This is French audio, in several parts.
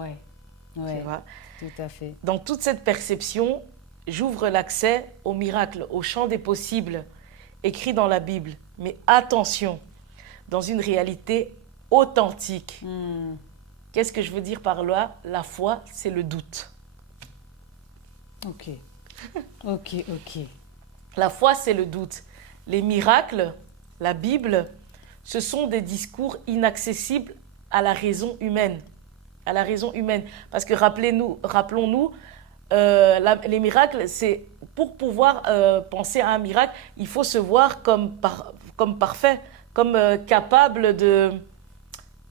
Ouais. Tu Ouais. vois? Tout à fait. Dans toute cette perception, j'ouvre l'accès au miracle, au champ des possibles, écrit dans la Bible. Mais attention, dans une réalité authentique. Hmm. Qu'est-ce que je veux dire par là? La foi, c'est le doute. Ok. Ok, ok. La foi, c'est le doute. Les miracles, la Bible, ce sont des discours inaccessibles à la raison humaine. À la raison humaine. Parce que rappelons-nous, les miracles, c'est pour pouvoir penser à un miracle, il faut se voir comme parfait, comme capable de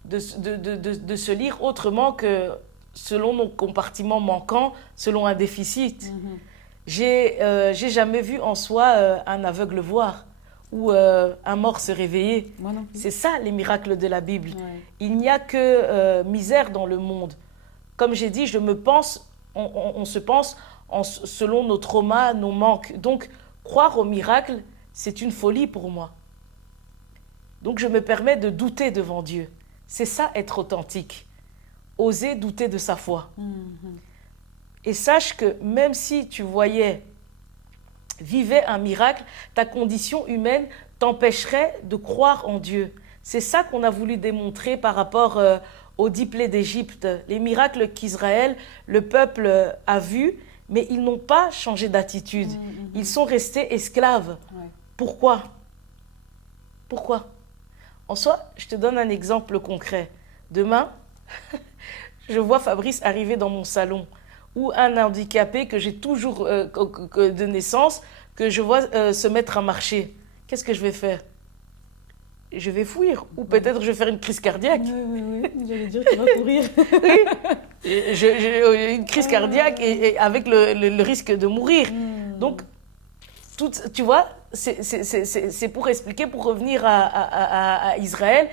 se lire autrement que selon nos compartiments manquants, selon un déficit. J'ai jamais vu en soi un aveugle voir ou un mort se réveiller. Moi non plus. C'est ça les miracles de la Bible. Ouais. Il n'y a que misère dans le monde. Comme j'ai dit, on se pense selon nos traumas, nos manques. Donc, croire au miracle, c'est une folie pour moi. Donc, je me permets de douter devant Dieu. C'est ça être authentique. Oser douter de sa foi. Et sache que même si tu vivais un miracle, ta condition humaine t'empêcherait de croire en Dieu. C'est ça qu'on a voulu démontrer par rapport aux 10 plaies d'Égypte, les miracles qu'Israël, le peuple a vus, mais ils n'ont pas changé d'attitude. Ils sont restés esclaves. Ouais. Pourquoi? Pourquoi? En soi, je te donne un exemple concret. Demain, je vois Fabrice arriver dans mon salon ou un handicapé que j'ai toujours de naissance, que je vois se mettre à marcher. Qu'est-ce que je vais faire? Je vais fuir ou peut-être je vais faire une crise cardiaque. Oui. J'allais dire, tu vas courir. Une crise cardiaque et avec le risque de mourir. Donc, tu vois, c'est pour expliquer, pour revenir à Israël,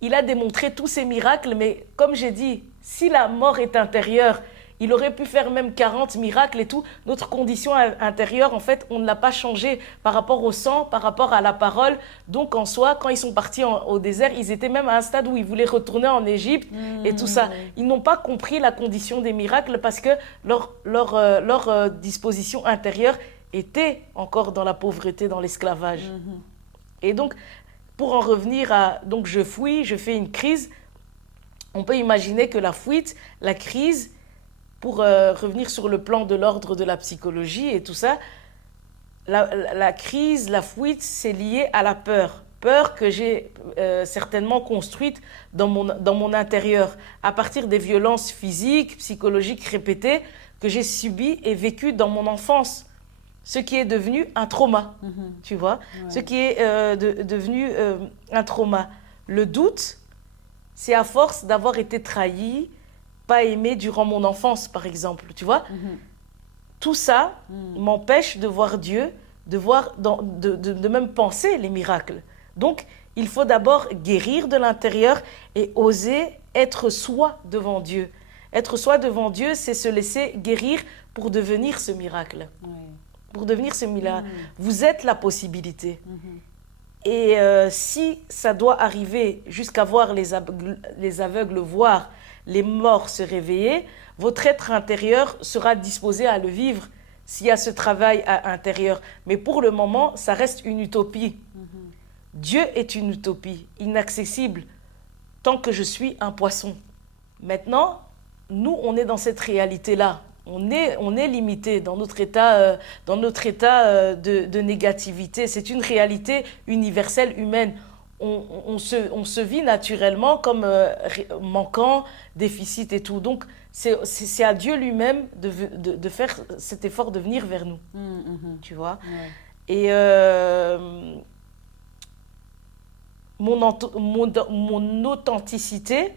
il a démontré tous ses miracles, mais comme j'ai dit, si la mort est intérieure, il aurait pu faire même 40 miracles et tout. Notre condition intérieure, en fait, on ne l'a pas changé par rapport au sang, par rapport à la parole. Donc, en soi, quand ils sont partis au désert, ils étaient même à un stade où ils voulaient retourner en Égypte et tout ça. Ils n'ont pas compris la condition des miracles parce que leur disposition intérieure était encore dans la pauvreté, dans l'esclavage. Et donc, pour en revenir à... Donc, je fuis, je fais une crise. On peut imaginer que la fuite, la crise... Pour revenir sur le plan de l'ordre de la psychologie et tout ça, la crise, la fuite, c'est lié à la peur. Peur que j'ai certainement construite dans mon intérieur, à partir des violences physiques, psychologiques répétées que j'ai subies et vécues dans mon enfance. Ce qui est devenu un trauma, tu vois. Ouais. Ce qui est devenu un trauma. Le doute, c'est à force d'avoir été trahi, pas aimé durant mon enfance, par exemple, tu vois. Tout ça m'empêche de voir Dieu, de même penser les miracles. Donc, il faut d'abord guérir de l'intérieur et oser être soi devant Dieu. Être soi devant Dieu, c'est se laisser guérir pour devenir ce miracle. Pour devenir ce miracle. Vous êtes la possibilité. Et si ça doit arriver jusqu'à voir les aveugles voir, les morts se réveiller, votre être intérieur sera disposé à le vivre s'il y a ce travail intérieur. Mais pour le moment, ça reste une utopie. Dieu est une utopie, inaccessible, tant que je suis un poisson. Maintenant, nous, on est dans cette réalité-là. On est limité dans notre état, de négativité. C'est une réalité universelle, humaine. On se vit naturellement comme manquant, déficit et tout. Donc, c'est à Dieu lui-même de faire cet effort de venir vers nous. Tu vois? Et mon authenticité,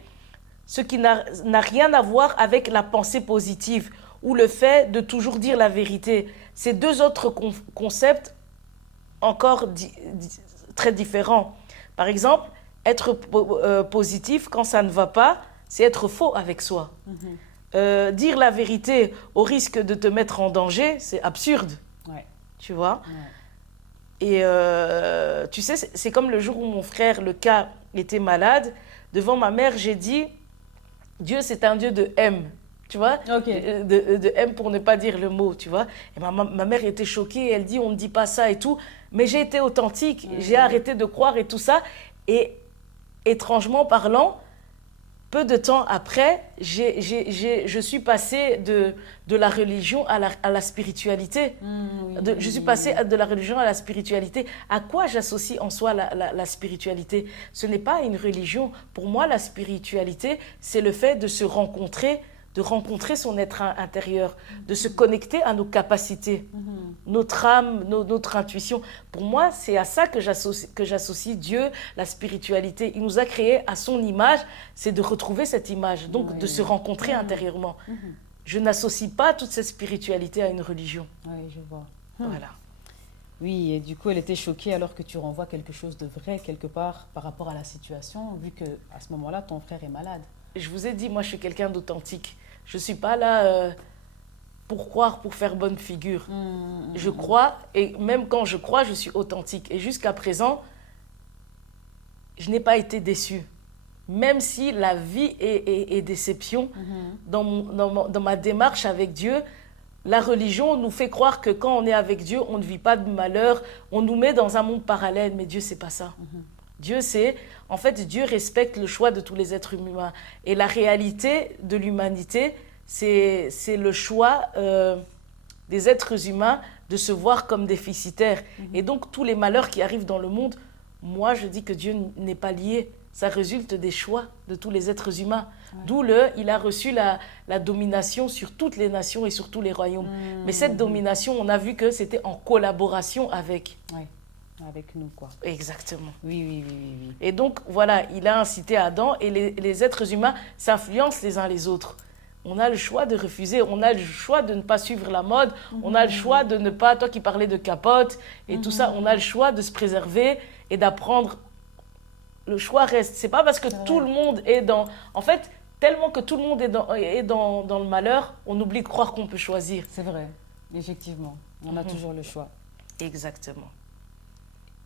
ce qui n'a rien à voir avec la pensée positive ou le fait de toujours dire la vérité. C'est deux autres concepts encore très différents. Par exemple, être positif quand ça ne va pas, c'est être faux avec soi. Dire la vérité au risque de te mettre en danger, c'est absurde. Ouais. Tu vois? Et tu sais, c'est comme le jour où mon frère, le cas, était malade. Devant ma mère, j'ai dit, Dieu, c'est un Dieu de M, tu vois, Ok. de M pour ne pas dire le mot, tu vois. Et ma mère était choquée, elle dit, on ne dit pas ça et tout. Mais j'ai été authentique, j'ai arrêté de croire et tout ça. Et étrangement parlant, peu de temps après, je suis passée de la religion à la spiritualité. Je suis passée de la religion à la spiritualité. À quoi j'associe en soi la spiritualité? Ce n'est pas une religion. Pour moi, la spiritualité, c'est le fait de se rencontrer, de rencontrer son être intérieur, de se connecter à nos capacités, notre âme, notre intuition. Pour moi, c'est à ça que j'associe Dieu, la spiritualité. Il nous a créés à son image, c'est de retrouver cette image, donc de se rencontrer intérieurement. Je n'associe pas toute cette spiritualité à une religion. Oui, je vois. Voilà. Oui, et du coup, elle était choquée alors que tu renvoies quelque chose de vrai quelque part par rapport à la situation, vu que à ce moment-là, ton frère est malade. Je vous ai dit, moi, je suis quelqu'un d'authentique. Je ne suis pas là pour croire, pour faire bonne figure. Je crois, et même quand je crois, je suis authentique. Et jusqu'à présent, je n'ai pas été déçue. Même si la vie est déception, dans ma démarche avec Dieu, la religion nous fait croire que quand on est avec Dieu, on ne vit pas de malheur, on nous met dans un monde parallèle, mais Dieu, c'est pas ça. Dieu, en fait, Dieu respecte le choix de tous les êtres humains. Et la réalité de l'humanité, c'est le choix des êtres humains de se voir comme déficitaires. Et donc, tous les malheurs qui arrivent dans le monde, moi, je dis que Dieu n'est pas lié. Ça résulte des choix de tous les êtres humains. D'où il a reçu la domination sur toutes les nations et sur tous les royaumes. Mais cette domination, on a vu que c'était en collaboration avec. Oui, avec nous, quoi. Exactement. Oui. Et donc, voilà, il a incité Adam et les êtres humains s'influencent les uns les autres. On a le choix de refuser, on a le choix de ne pas suivre la mode, on a le choix de ne pas, toi qui parlais de capote et tout ça, on a le choix de se préserver et d'apprendre. Le choix reste. C'est pas parce que tout le monde est dans... En fait, tellement que tout le monde est dans le malheur, on oublie de croire qu'on peut choisir. C'est vrai, effectivement. On a toujours le choix. Exactement.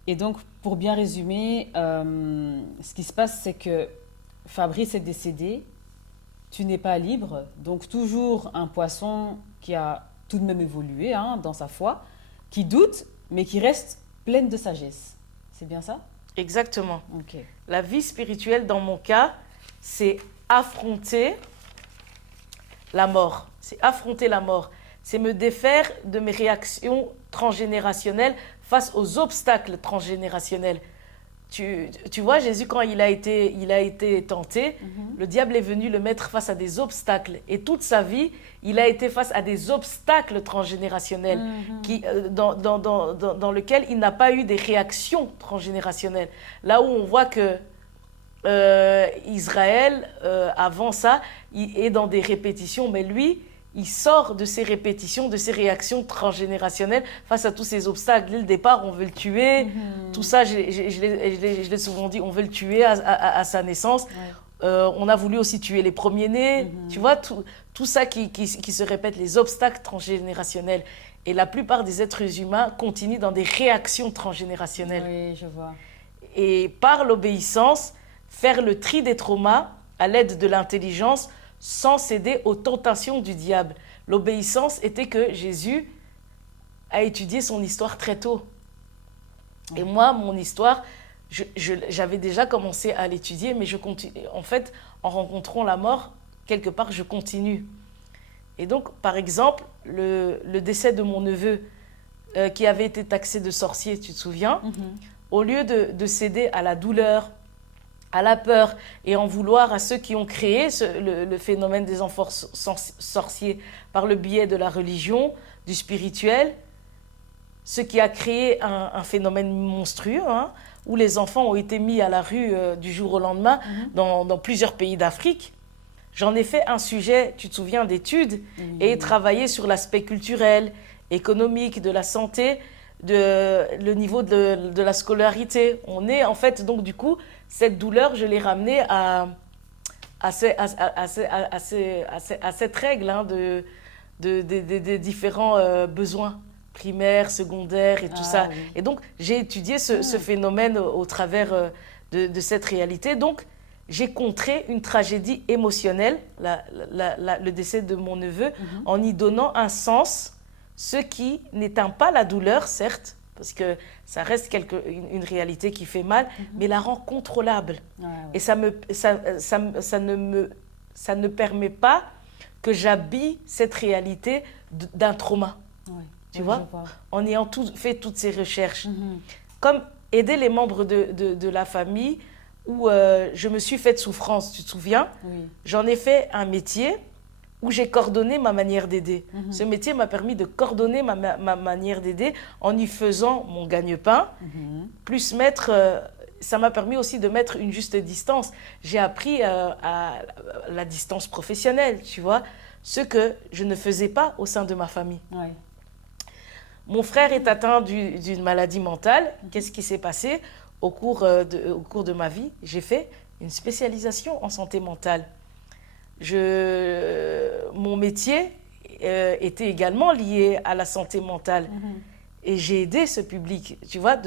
Et donc, pour bien résumer, ce qui se passe, c'est que Fabrice est décédé, tu n'es pas libre, donc toujours un poisson qui a tout de même évolué dans sa foi, qui doute, mais qui reste pleine de sagesse. C'est bien ça? Exactement. Ok. La vie spirituelle, dans mon cas, c'est affronter la mort. C'est affronter la mort. C'est me défaire de mes réactions transgénérationnelles face aux obstacles transgénérationnels. Tu vois, Jésus, quand il a été tenté, le diable est venu le mettre face à des obstacles. Et toute sa vie, il a été face à des obstacles transgénérationnels dans lesquels il n'a pas eu des réactions transgénérationnelles. Là où on voit que Israël, avant ça, il est dans des répétitions, mais lui, il sort de ces répétitions, de ces réactions transgénérationnelles face à tous ces obstacles. Dès le départ, on veut le tuer. Tout ça, je l'ai souvent dit, on veut le tuer à sa naissance. On a voulu aussi tuer les premiers-nés. Tu vois, tout ça qui se répète, les obstacles transgénérationnels. Et la plupart des êtres humains continuent dans des réactions transgénérationnelles. Oui, je vois. Et par l'obéissance, faire le tri des traumas à l'aide de l'intelligence, sans céder aux tentations du diable. L'obéissance était que Jésus a étudié son histoire très tôt. Et moi, mon histoire, j'avais déjà commencé à l'étudier, mais je continue. En fait, en rencontrant la mort, quelque part, je continue. Et donc, par exemple, le décès de mon neveu, qui avait été taxé de sorcier, tu te souviens, au lieu de céder à la douleur, à la peur et en vouloir à ceux qui ont créé le phénomène des enfants sorciers par le biais de la religion, du spirituel, ce qui a créé un phénomène monstrueux, où les enfants ont été mis à la rue du jour au lendemain dans plusieurs pays d'Afrique. J'en ai fait un sujet, tu te souviens, d'études et travaillé sur l'aspect culturel, économique, de la santé, le niveau de la scolarité. On est en fait, donc du coup, cette douleur, je l'ai ramenée à cette règle de différents besoins primaires, secondaires et tout ça. Oui. Et donc, j'ai étudié ce phénomène au travers de cette réalité. Donc, j'ai contré une tragédie émotionnelle, le décès de mon neveu, en y donnant un sens, ce qui n'éteint pas la douleur, certes, parce que ça reste une réalité qui fait mal, mais la rend contrôlable. Ouais, ouais. Et ça ne permet pas que j'habille cette réalité d'un trauma. Ouais. Tu Ouais, vois, je vois. en ayant fait toutes ces recherches. Comme aider les membres de la famille où je me suis fait souffrance, tu te souviens? Oui. J'en ai fait un métier où j'ai coordonné ma manière d'aider. Ce métier m'a permis de coordonner ma manière d'aider en y faisant mon gagne-pain, plus mettre... ça m'a permis aussi de mettre une juste distance. J'ai appris à la distance professionnelle, tu vois, ce que je ne faisais pas au sein de ma famille. Ouais. Mon frère est atteint d'une maladie mentale. Qu'est-ce qui s'est passé au cours de ma vie? J'ai fait une spécialisation en santé mentale. Mon métier était également lié à la santé mentale. Et j'ai aidé ce public. Tu vois,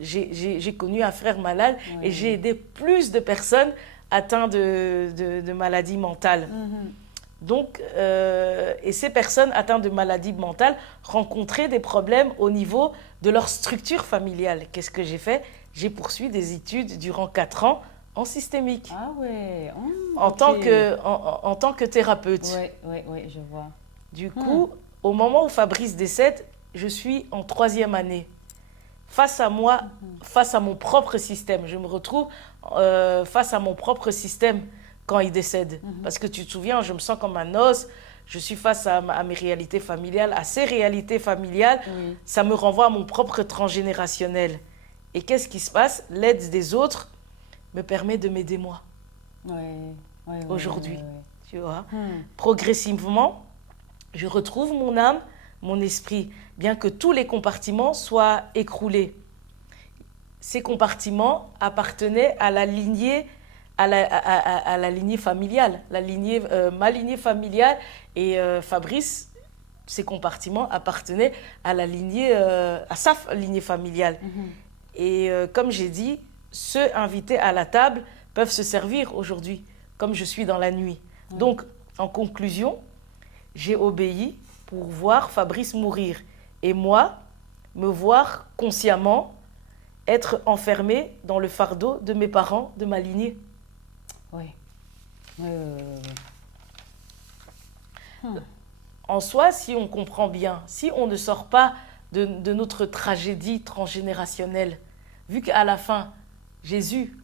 j'ai connu un frère malade et j'ai aidé plus de personnes atteintes de maladies mentales. Donc, et ces personnes atteintes de maladies mentales rencontraient des problèmes au niveau de leur structure familiale. Qu'est-ce que j'ai fait? J'ai poursuivi des études durant 4 ans en systémique, Ah ouais. en Ok. tant que thérapeute. Ouais, je vois. Du coup, au moment où Fabrice décède, je suis en 3e année. Face à moi, face à mon propre système, je me retrouve face à mon propre système quand il décède. Parce que tu te souviens, je me sens comme un os, je suis face à mes réalités familiales, à ces réalités familiales, Oui. ça me renvoie à mon propre transgénérationnel. Et qu'est-ce qui se passe? L'aide des autres me permet de m'aider moi, Ouais, aujourd'hui. ouais. Tu vois? Progressivement, je retrouve mon âme, mon esprit, bien que tous les compartiments soient écroulés. Ces compartiments appartenaient à la lignée, à la lignée familiale, ma lignée familiale, et Fabrice, ces compartiments appartenaient à sa lignée familiale. Et comme j'ai dit, ceux invités à la table peuvent se servir aujourd'hui, comme je suis dans la nuit. Donc, en conclusion, j'ai obéi pour voir Fabrice mourir. Et moi, me voir consciemment être enfermée dans le fardeau de mes parents, de ma lignée. Ouais. En soi, si on comprend bien, si on ne sort pas de notre tragédie transgénérationnelle, vu qu'à la fin, Jésus,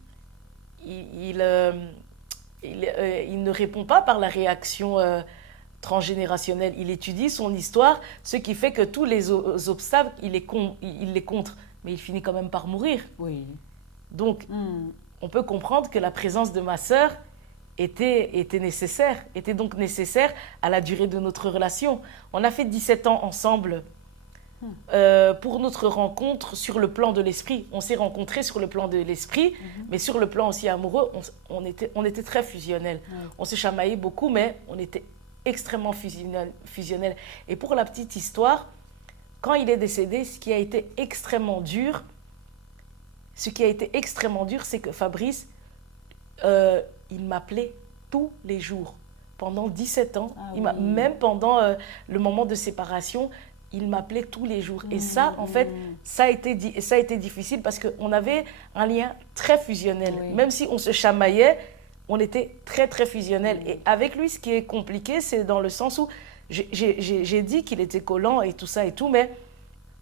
il ne répond pas par la réaction transgénérationnelle. Il étudie son histoire, ce qui fait que tous les obstacles, il les contre. Mais il finit quand même par mourir. Oui. Donc, on peut comprendre que la présence de ma sœur était donc nécessaire à la durée de notre relation. On a fait 17 ans ensemble pour notre rencontre sur le plan de l'esprit. On s'est rencontrés sur le plan de l'esprit, mais sur le plan aussi amoureux, on était très fusionnels. On se chamaillait beaucoup, mais on était extrêmement fusionnels. Et pour la petite histoire, quand il est décédé, ce qui a été extrêmement dur, c'est que Fabrice, il m'appelait tous les jours. Pendant 17 ans, même pendant le moment de séparation, il m'appelait tous les jours. Et ça, en fait, ça a été difficile parce qu'on avait un lien très fusionnel. Oui. Même si on se chamaillait, on était très, très fusionnel. Et avec lui, ce qui est compliqué, c'est dans le sens où j'ai dit qu'il était collant et tout ça et tout, mais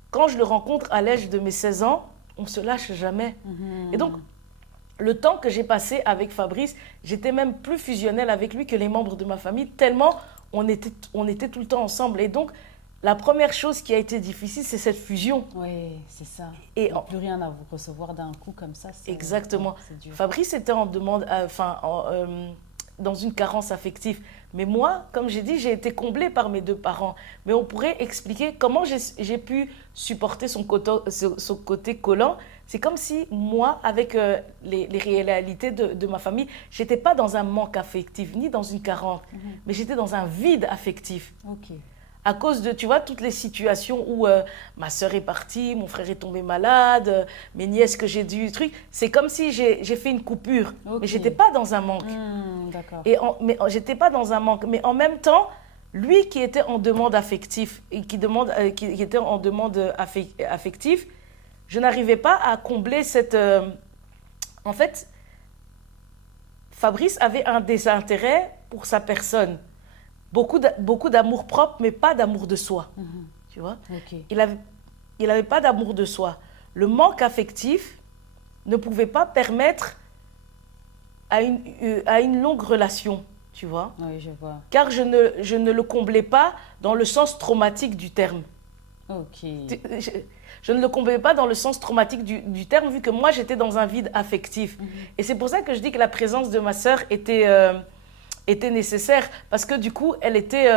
quand je le rencontre à l'âge de mes 16 ans, on ne se lâche jamais. Et donc, le temps que j'ai passé avec Fabrice, j'étais même plus fusionnelle avec lui que les membres de ma famille, tellement on était tout le temps ensemble. Et donc, la première chose qui a été difficile, c'est cette fusion. Oui, c'est ça. Et Il n'y a plus rien à vous recevoir d'un coup comme ça. Exactement. C'est dur. Fabrice était en demande, dans une carence affective. Mais moi, comme j'ai dit, j'ai été comblée par mes 2 parents. Mais on pourrait expliquer comment j'ai pu supporter son côté collant. C'est comme si moi, avec les réalités de ma famille, je n'étais pas dans un manque affectif, ni dans une carence, mais j'étais dans un vide affectif. Ok. À cause de, tu vois, toutes les situations où ma sœur est partie, mon frère est tombé malade, mes nièces que j'ai dû truc, c'est comme si j'ai fait une coupure. Ok. Mais j'étais pas dans un manque. D'accord. Mais j'étais pas dans un manque. Mais en même temps, lui qui était en demande affective et qui était en demande affective, je n'arrivais pas à combler cette. En fait, Fabrice avait un désintérêt pour sa personne. Beaucoup d'amour propre, mais pas d'amour de soi. Tu vois? Ok. Il avait pas d'amour de soi. Le manque affectif ne pouvait pas permettre à une longue relation, tu vois? Oui, je vois. Car je ne le comblais pas dans le sens traumatique du terme. Ok. Je ne le comblais pas dans le sens traumatique du terme, vu que moi, j'étais dans un vide affectif. Et c'est pour ça que je dis que la présence de ma sœur était nécessaire, parce que du coup, elle était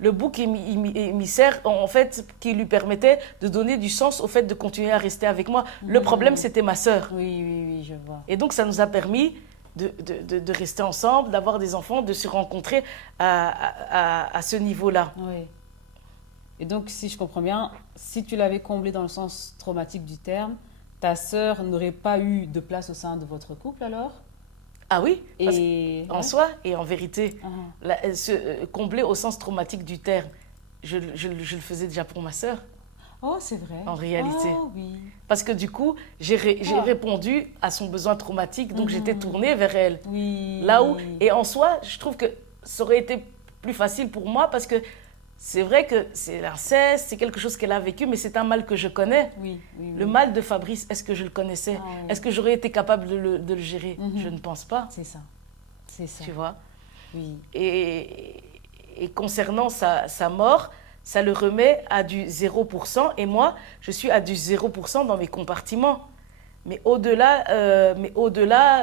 le bouc émissaire, en fait, qui lui permettait de donner du sens au fait de continuer à rester avec moi. Le problème, c'était ma sœur. Oui, oui, oui, je vois. Et donc, ça nous a permis de rester ensemble, d'avoir des enfants, de se rencontrer à ce niveau-là. Oui. Et donc, si je comprends bien, si tu l'avais comblé dans le sens traumatique du terme, ta sœur n'aurait pas eu de place au sein de votre couple alors? Ah oui, parce Et en ouais. soi et en vérité, Ah, combler au sens traumatique du terme, je le faisais déjà pour ma sœur, oh, c'est vrai. en réalité. Oh, oui. Parce que du coup, j'ai Ah. répondu à son besoin traumatique, donc j'étais tournée vers elle. Oui. Là où, et en soi, je trouve que ça aurait été plus facile pour moi parce que c'est vrai que c'est l'inceste, c'est quelque chose qu'elle a vécu, mais c'est un mal que je connais. Oui, oui, oui. Le mal de Fabrice, est-ce que je le connaissais? Ah, oui. Est-ce que j'aurais été capable de le gérer? Je ne pense pas, C'est ça. C'est ça. tu vois. Oui. Et concernant sa mort, ça le remet à du 0%. Et moi, je suis à du 0% dans mes compartiments. Mais au-delà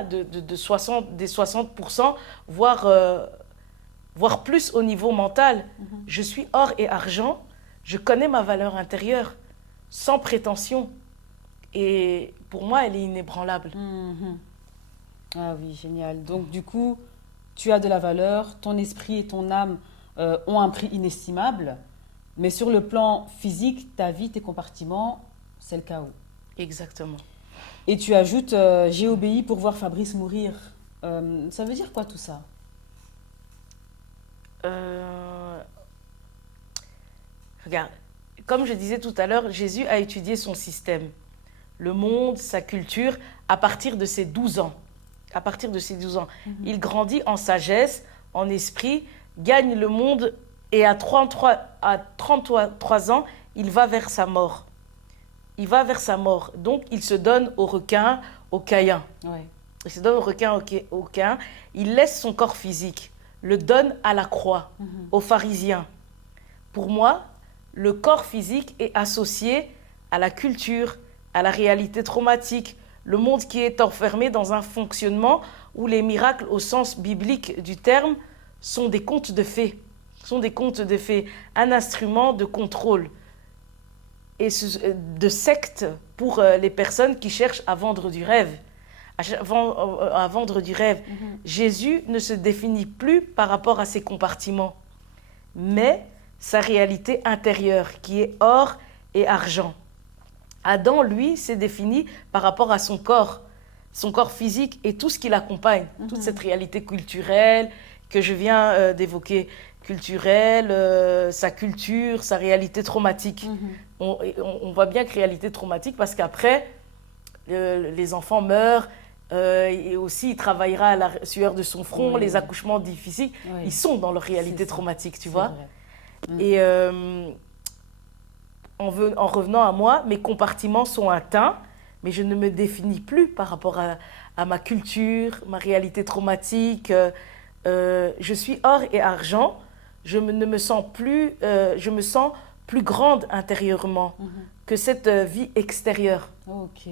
de 60, des 60%, voire plus au niveau mental, je suis or et argent. Je connais ma valeur intérieure, sans prétention. Et pour moi, elle est inébranlable. Mhm. Ah oui, génial. Donc, du coup, tu as de la valeur, ton esprit et ton âme ont un prix inestimable, mais sur le plan physique, ta vie, tes compartiments, c'est le chaos. Exactement. Et tu ajoutes j'ai obéi pour voir Fabrice mourir. Ça veut dire quoi tout ça? Euh, Regarde, comme je disais tout à l'heure, Jésus a étudié son système, le monde, sa culture, à partir de ses 12 ans. À partir de ses 12 ans. Il grandit en sagesse, en esprit, gagne le monde et à 33 ans, il va vers sa mort. Il va vers sa mort. Donc, il se donne au requin, au Caïn. Ouais. Il se donne au requin, au Caïn. Il laisse son corps physique, le donne à la croix, aux pharisiens. Pour moi, le corps physique est associé à la culture, à la réalité traumatique, le monde qui est enfermé dans un fonctionnement où les miracles, au sens biblique du terme, sont des contes de fées. Sont des contes de fées, un instrument de contrôle et de secte pour les personnes qui cherchent à vendre du rêve. À vendre du rêve. Jésus ne se définit plus par rapport à ses compartiments, mais sa réalité intérieure, qui est or et argent. Adam, lui, s'est défini par rapport à son corps physique et tout ce qui l'accompagne, toute cette réalité culturelle que je viens d'évoquer, culturelle, sa culture, sa réalité traumatique. On voit bien que réalité traumatique parce qu'après, les enfants meurent, et aussi il travaillera à la sueur de son front, Oui, les oui. accouchements difficiles, Oui. ils sont dans leur réalité C'est ça. traumatique, tu C'est vois. vrai. Et en revenant à moi, mes compartiments sont atteints, mais je ne me définis plus par rapport à ma culture, ma réalité traumatique. Je suis or et argent. Ne me sens plus, je me sens plus grande intérieurement que cette vie extérieure. Ok.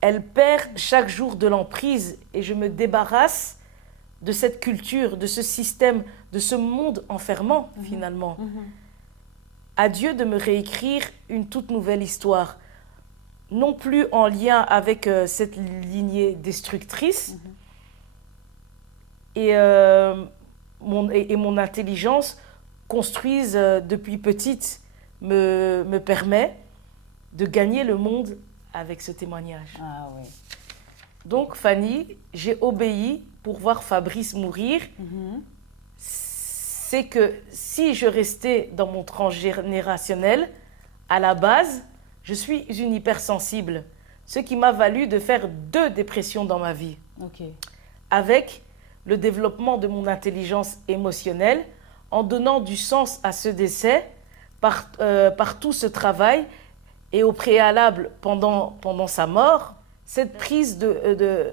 Elle perd chaque jour de l'emprise et je me débarrasse de cette culture, de ce système, de ce monde enfermant finalement. À Dieu de me réécrire une toute nouvelle histoire, non plus en lien avec cette lignée destructrice et mon intelligence construise depuis petite me permet de gagner le monde avec ce témoignage. Ah oui. Donc, Fanny, j'ai obéi pour voir Fabrice mourir. C'est que si je restais dans mon transgénérationnel, à la base, je suis une hypersensible. Ce qui m'a valu de faire 2 dépressions dans ma vie. Ok. Avec le développement de mon intelligence émotionnelle, en donnant du sens à ce décès, par tout ce travail, et au préalable, pendant sa mort, cette prise de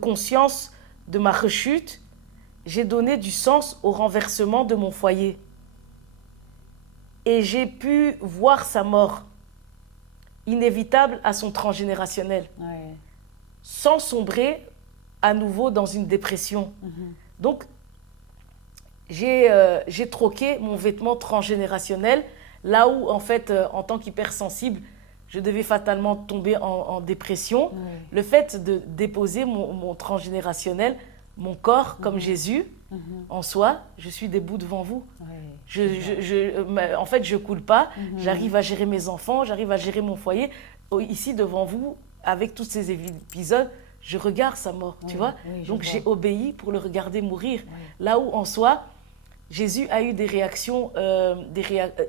conscience de ma rechute, j'ai donné du sens au renversement de mon foyer. Et j'ai pu voir sa mort inévitable à son transgénérationnel, Ouais. sans sombrer à nouveau dans une dépression. Donc, j'ai troqué mon vêtement transgénérationnel, là où, en fait, en tant qu'hypersensible, je devais fatalement tomber en dépression. Ouais. Le fait de déposer mon transgénérationnel, mon corps, comme Jésus, en soi, je suis debout devant vous. Ouais. En fait, je ne coule pas. J'arrive à gérer mes enfants, j'arrive à gérer mon foyer. Ici, devant vous, avec tous ces épisodes, je regarde sa mort, tu vois. Oui, Donc, je j'ai vois. obéi pour le regarder mourir. Là où, en soi, Jésus a eu des réactions.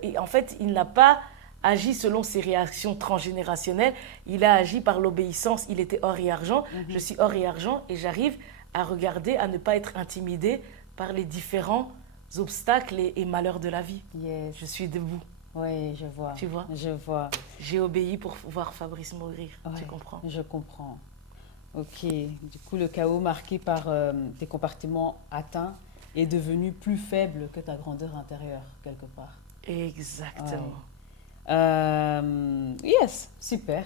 Et en fait, il n'a pas agi selon ses réactions transgénérationnelles. Il a agi par l'obéissance. Il était or et argent. Je suis or et argent et j'arrive à regarder, à ne pas être intimidée par les différents obstacles et malheurs de la vie. Yes. Je suis debout. Oui, je vois. Tu vois? Je vois. J'ai obéi pour voir Fabrice mourir. Ouais, Tu comprends? Je comprends. Ok. Du coup, le chaos marqué par tes compartiments atteints est devenu plus faible que ta grandeur intérieure, quelque part. Exactement. Yes, super.